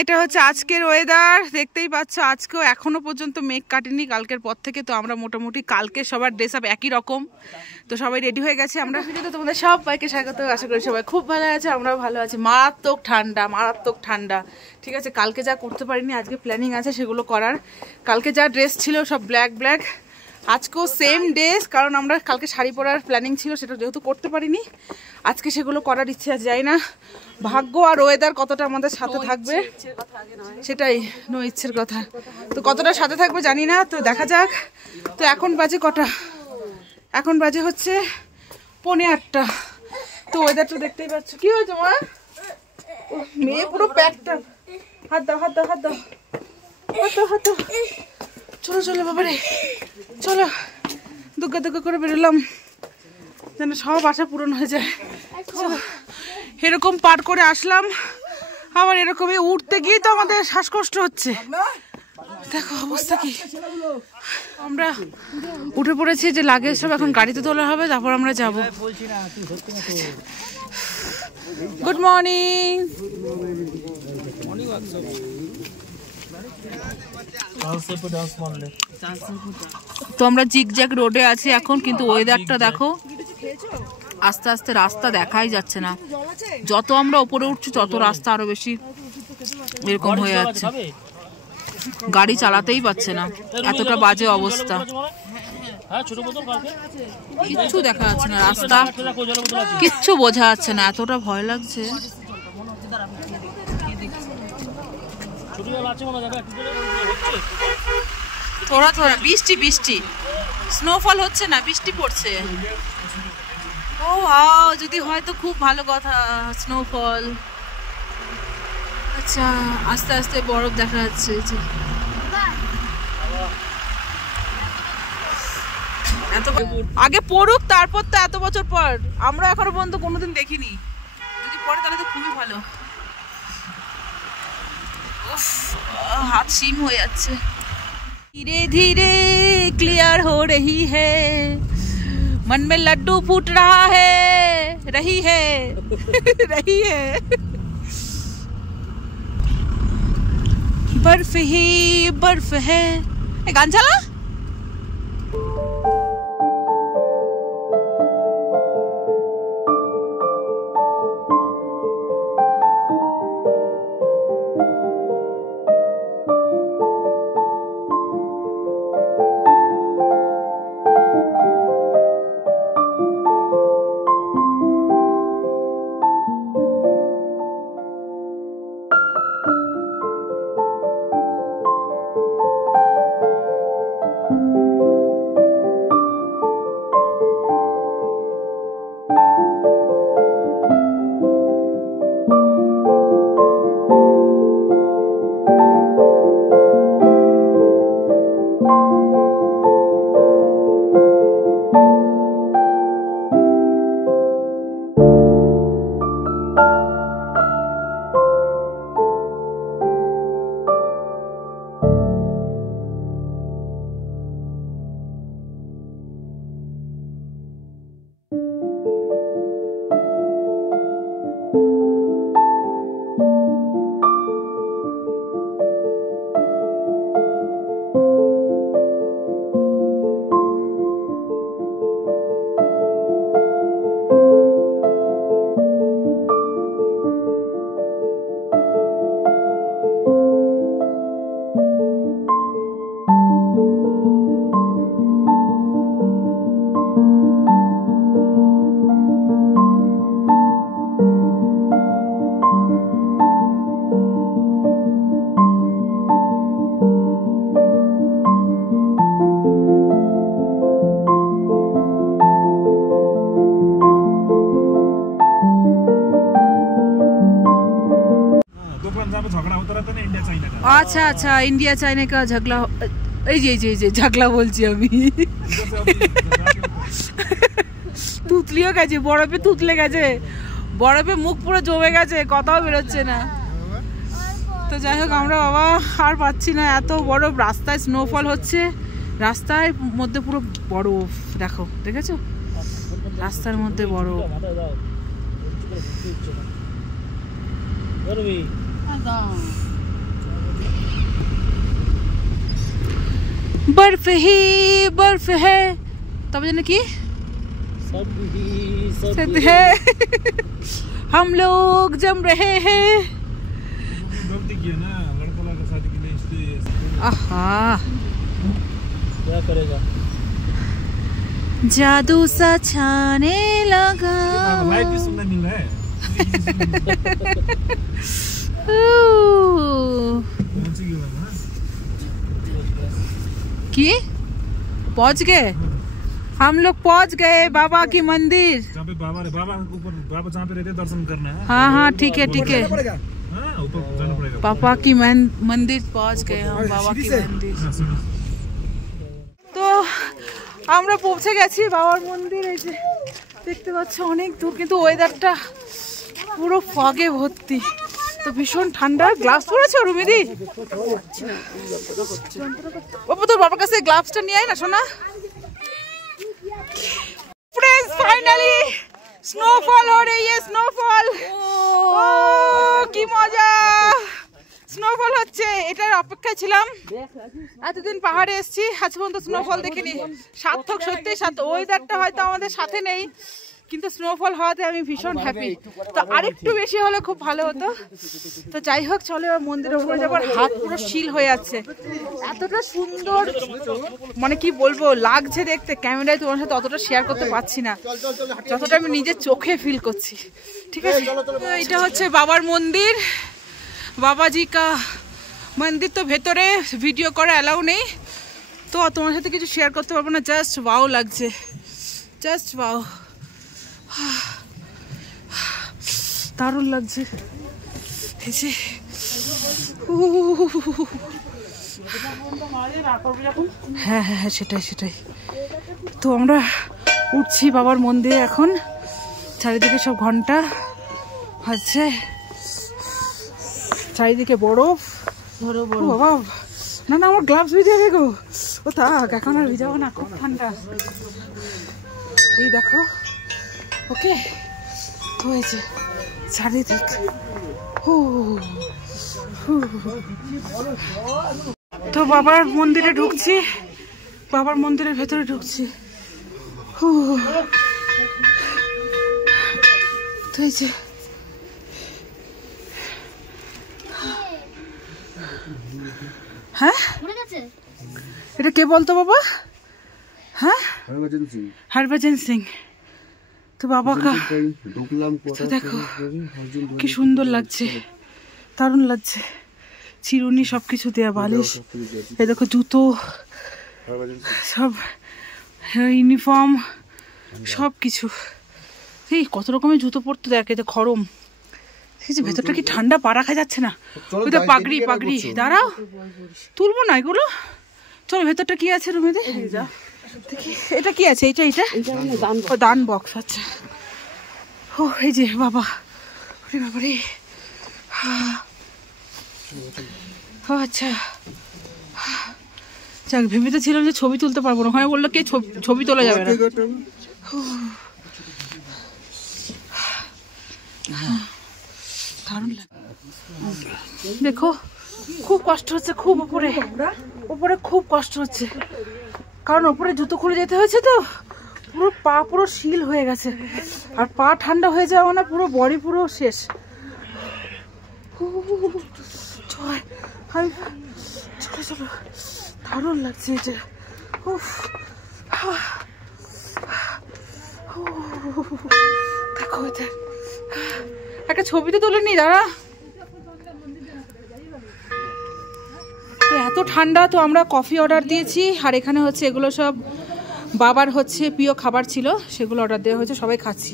এটা হচ্ছে আজকের ওয়েদার, দেখতেই পাচ্ছ। আজকেও এখনো পর্যন্ত মেঘ কাটেনি, কালকের পর থেকে। তো আমরা মোটামুটি কালকে সবার ড্রেস আপ একই রকম, তো সবাই রেডি হয়ে গেছে। আমরা ভিডিওতে তোমাদের সবাইকে স্বাগত, আশা করি সবাই খুব ভালো আছে, আমরাও ভালো আছি। মারাত্মক ঠান্ডা, মারাত্মক ঠান্ডা, ঠিক আছে। কালকে যা করতে পারিনি, আজকে প্ল্যানিং আছে সেগুলো করার। কালকে যা ড্রেস ছিল সব ব্ল্যাক ব্ল্যাক, আজকেও সেম ড্রেস, কারণ আমরা কালকে শাড়ি পরার প্ল্যানিং ছিল, সেটা যেহেতু করতে পারিনি, আজকে সেগুলো করার ইচ্ছে আছে। যাই না ভাগ্য আর ওয়েদার কতটা আমাদের সাথে থাকবে, সেটাই। নো ইচ্ছের কথা, তো কতটা সাথে থাকবে জানি না, তো দেখা যাক। তো এখন বাজে কটা? এখন বাজে হচ্ছে 8:45। তো ওয়েদারটা দেখতেই পাচ্ছ। কি হয়েছে মা? মেয়ে পুরো প্যাকটা। হাত দাও, হাত দাও, হাত দাও, হাত দাও, হাত দাও। চলো চলো বাবারে, চলো। দুগ্গা দুগ্গা করে বেরোলাম যেন সব আশা পূরণ হয়ে যায়। এরকম পার করে আসলাম, আবার এরকমই উঠতে গিয়ে তো আমাদের শ্বাসকষ্ট হচ্ছে। দেখো অবস্থা কি। আমরা উঠে পড়েছি, যে লাগেজ সব এখন গাড়িতে তোলা হবে, তারপর আমরা যাব। Good morning. তো আমরা জিগজ্যাগ রোডে আছি এখন, কিন্তু ওয়েদারটা দেখো, আস্তে আস্তে রাস্তা দেখাই যাচ্ছে না। যত আমরা উপরে উঠছি তত রাস্তা আরো বেশি এরকম হয়ে যাচ্ছে, গাড়ি চালাতেই পারছে না, এতটা বাজে অবস্থা। কিচ্ছু দেখা যাচ্ছে না, রাস্তা কিচ্ছু বোঝা যাচ্ছে না, এতটা ভয় লাগছে। থোড়া থোড়া বৃষ্টি, বৃষ্টি, স্নোফল হচ্ছে না, বৃষ্টি পড়ছে। ও যদি হয় তো খুব ভালো কথা, স্নোফল। আচ্ছা, আস্তে আস্তে বরফ দেখা যাচ্ছে। আগে পড়ুক, তারপর তো এত বছর পর, আমরা এখনো পর্যন্ত কোনোদিন দেখিনি। যদি পড়ে তাহলে তো খুবই ভালো। হাত শিম হয়ে যাচ্ছে। ধীরে ধীরে ক্লিয়ার हो रही है, मन में लड्डू फूट रहा है, रही है रही है। बर्फ ही बर्फ है। गान चला। আচ্ছা আচ্ছা, ইন্ডিয়া চাইনা কা ঝগড়া। এই যে ঝগড়া বলছি আমি। তুতলিও গেছে, বরফে তুতলে গেছে, বরফে মুখ পুরো জমে গেছে, কথাও বেরোচ্ছে না। তো যাই হোক, আমরা বাবা আর পাচ্ছি না, এত বরফ। রাস্তায় স্নোফল হচ্ছে, রাস্তার মধ্যে পুরো বরফ। দেখো, দেখেছো রাস্তার মধ্যে বরফ। बर्फ ही बर्फ है तब जाने की सब है हम लोग जम रहे हैं। आहा क्या करेगा, जादू सा छाने लगा। लाइट भी सुनने मिल रहा है। कि पहुंच गए हम लोग, पहुंच गए बाबा की मंदिर जहाँ पे बाबा ऊपर बाबा जहाँ पे रहते दर्शन करना है। हाँ हाँ ठीक है ठीक है, ऊपर जाना पड़ेगा। पापा की मंदिर पहुंच गए हम, बाबा की मंदिर। তো আমরা পৌঁছে গেছি বাবার মন্দির। এই যে দেখতে পাচ্ছ অনেক দূর, কিন্তু ওয়েদারটা পুরো ফগে ভর্তি, তো ভীষণ ঠান্ডা। গ্লাভস পরেছো রুমিদি? বাবা তোর বাবার কাছে গ্লাভসটা নিয়ে আয় না সোনা। फ्रेंड्स फाइनली स्नोफॉल हो रही है, स्नोफॉल। কি মজা, স্নোফল হচ্ছে, এটার অপেক্ষায় ছিলাম। এতদিন পাহাড়ে এসেছি, আজ পর্যন্ত স্নোফল দেখিনি। সার্থক, সত্যি সার্থক। ওয়েদারটা হয়তো আমাদের সাথে নেই, কিন্তু স্নোফল হওয়াতে আমি ভীষণ হ্যাপি। তো আরেকটু বেশি হলে খুব ভালো হতো। তো যাই হোক, চলো এবার মন্দিরের উপরে যাবার। হাত পুরো শিল হয়ে যাচ্ছে, এতটা সুন্দর, মানে কি বলবো লাগছে দেখতে। ক্যামেরায় তোমার সাথে অতটা শেয়ার করতে পারছি না, যতটা আমি নিজের চোখে ফিল করছি। ঠিক আছে, এটা হচ্ছে বাবার মন্দির, বাবাজি কা মন্দির। তো ভেতরে ভিডিও করা অ্যালাউ নেই, তো তোমার সাথে কিছু শেয়ার করতে পারবো না। জাস্ট ওয়াও লাগছে, জাস্ট ওয়াও, দারুণ লাগছে। হ্যাঁ হ্যাঁ হ্যাঁ, সেটাই সেটাই। তো আমরা উঠছি বাবার মন্দিরে এখন। চারিদিকে সব ঘন্টা আছে, চারিদিকে বরফ। বাবা না না, আমার গ্লাভস ভিজে যাবে গো। ও থাক, এখন আর ভিজাবো না, খুব ঠান্ডা। এই দেখো, ওকে তো হয়েছে চারিদিক। তো বাবার মন্দিরে ঢুকছি, বাবার মন্দিরের ভেতরে ঢুকছি। তো হয়েছে, হ্যাঁ এটা কে বলতো বাবা? হ্যাঁ হরভজন সিং। তো বাবা কা, তো দেখো কি সুন্দর লাগছে, দারুণ লাগছে। চিরুনি সবকিছু দেয়া, বালিশ, এ দেখো জুতো, সব ইউনিফর্ম, সব কিছু। এই কত রকমের জুতো পরতো দেখ, এটা খরম। ঠিক আছে, ভেতরটা কি ঠান্ডা, পা রাখা যাচ্ছে না। ওই তো পাগড়ি, পাগড়ি, দাঁড়াও তুলবো না এগুলো। চলো ভেতরটা কি আছে রুমেতে দেখি। এটা কি আছে? এটা এটা দান বক্স। আচ্ছা, ও এই যে বাবা, ওরে বাবা রে। ও আচ্ছা, যাক, ভেবে তো ছিলাম যে ছবি তুলতে পারবো না, ওখানে বললো কে ছবি তোলা যাবে না। দারুণ লাগে। দেখো খুব কষ্ট হচ্ছে, খুব উপরে উপরে খুব কষ্ট হচ্ছে, কারণ উপরে জুতো খুলে যেতে হয়েছে, তো পুরো পা পুরো শিল হয়ে গেছে। আর পা ঠান্ডা হয়ে যাওয়া না, পুরো বডি পুরো শেষ। চলো চলো, দারুণ লাগছে এটা। দেখো এটা, একটা ছবি তো তুলে নি, দাঁড়া। তো এত ঠান্ডা, তো আমরা কফি অর্ডার দিয়েছি। আর এখানে হচ্ছে এগুলো সব বাবার হচ্ছে প্রিয় খাবার ছিল, সেগুলো অর্ডার দেওয়া হয়েছে, সবাই খাচ্ছি।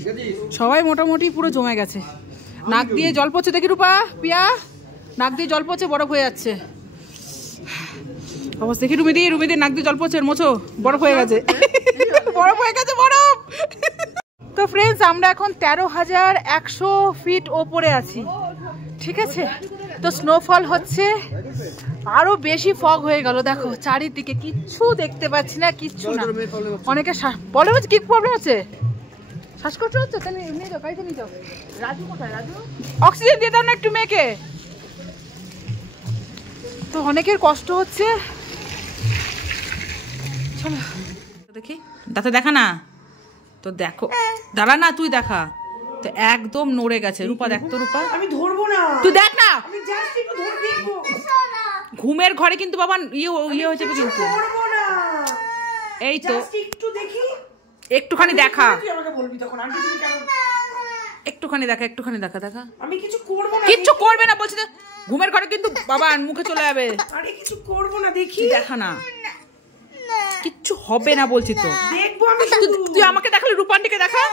সবাই মোটামুটি পুরো জমে গেছে। নাক দিয়ে জল পড়ছে, দেখি রূপা, পিয়া নাক দিয়ে জল পড়ছে, বরফ হয়ে যাচ্ছে অবস্থা। দেখি রুমিদি, রুমিদি নাক দিয়ে জল পড়ছে, মোছো, বরফ হয়ে গেছে, বরফ হয়ে গেছে, বরফ। তো ফ্রেন্ডস, আমরা এখন 13,100 ফিট ওপরে আছি। ঠিক আছে, তো স্নোফল হচ্ছে, আরো বেশি ফগ হয়ে গেল। দেখো চারিদিকে কিচ্ছু দেখতে পাচ্ছি না, কিচ্ছু না। অনেকে প্রবলেম হচ্ছে, কি প্রবলেম হচ্ছে? শ্বাসকষ্ট হচ্ছে? নিয়ে যাও, গাড়িতে নিয়ে যাও। রাজু কোথায়? রাজু, অক্সিজেন দিয়ে দাও না একটু মেয়েকে। তো অনেকের কষ্ট হচ্ছে, চলো দেখি দাঁতে দেখা না তো, দেখো দাঁড়া না, তুই দেখা তো একদম নড়ে গেছে। রূপা দেখ তো, রূপা আমি ধরবো না, তুই দেখ না, আমি জাস্ট একটু ধরে দেখবো। ঘুমের ঘরে কিন্তু বাবা ইয়ে হয়েছে কিন্তু। ধরবো না, এই তো জাস্ট একটু দেখি, একটুখানি দেখা, তুই আমাকে বলবি তখন আন্টি তুমি কেন? একটুখানি দেখা, একটুখানি দেখা, দেখা আমি কিছু করবো না, কিচ্ছু করবে না বলছি তো, ঘুমের ঘরে কিন্তু বাবা মুখে চলে যাবে। আরে কিছু করবো না, দেখি দেখা না, কিচ্ছু হবে না বলছি তো। দেখবো আমি শুধু, তুই আমাকে দেখালি, রূপান্টিকে দেখা,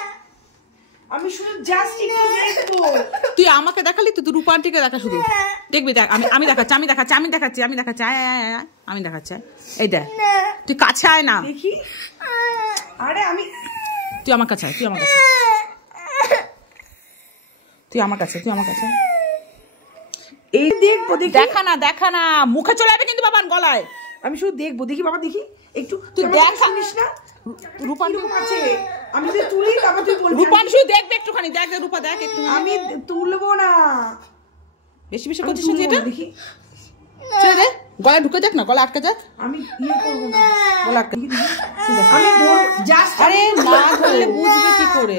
আমি শুধু জাস্ট একটু দেখবো। তুই আমাকে দেখালি, তুই রূপান্টিকে দেখা শুধু, দেখবি দেখ, আমি দেখাচ্ছি, আমি দেখাচ্ছি, আমি দেখাচ্ছি, আমি দেখাচ্ছি, আয় আয় আয়, আমি দেখাচ্ছি, এই দেখ, তুই কাছে আয় না, দেখি, আরে আমি, তুই আমার কাছে আয়, তুই আমার কাছে, তুই আমার কাছে, তুই আমার কাছে, এই দেখবো, দেখি দেখা না, দেখা না, মুখে চলে যাবে কিন্তু বাবান গলায়। আমি শুধু দেখবো, দেখি বাবা দেখি একটু, তুই আমাকে দেখা শুনিস না রূপান্টি কিরকম আছে, আমি যদি তুলি তারপর তুই বলবি। রূপান্টি শুধু দেখবে একটুখানি, দেখ দেখ রূপা দেখ একটু, আমি তুলবো না, বেশি বেশি আমি করছিস তুলবো এটা, না, দেখি ছেড়ে দে, গলায় ঢুকে যাক না, গলা আটকে যাক, আমি ইয়ে করবো না, গলা আটকে, আমি ধরবো জাস্ট, আরে না ধরলে বুঝবে কি করে,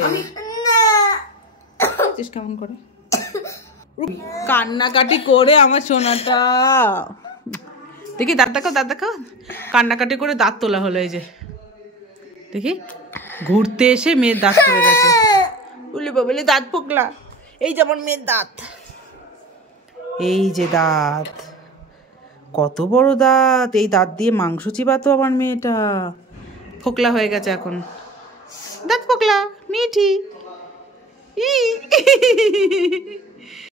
কেমন করে কান্নাকাটি করে আমার সোনাটা, দেখি দাঁত দেখাও, দাঁত দেখাও, কান্নাকাটি করে দাঁত তোলা হলো, এই যে দেখি ঘুরতে এসে মেয়ের দাঁত পড়ে গেছে, উলি বাবলি দাঁত পোকলা, এই যেমন মেয়ের দাঁত, এই যে দাঁত, কত বড় দাঁত, এই দাঁত দিয়ে মাংস চিবাতো আমার মেয়েটা, ফোকলা হয়ে গেছে এখন, দাঁত ফোকলা মিঠি ই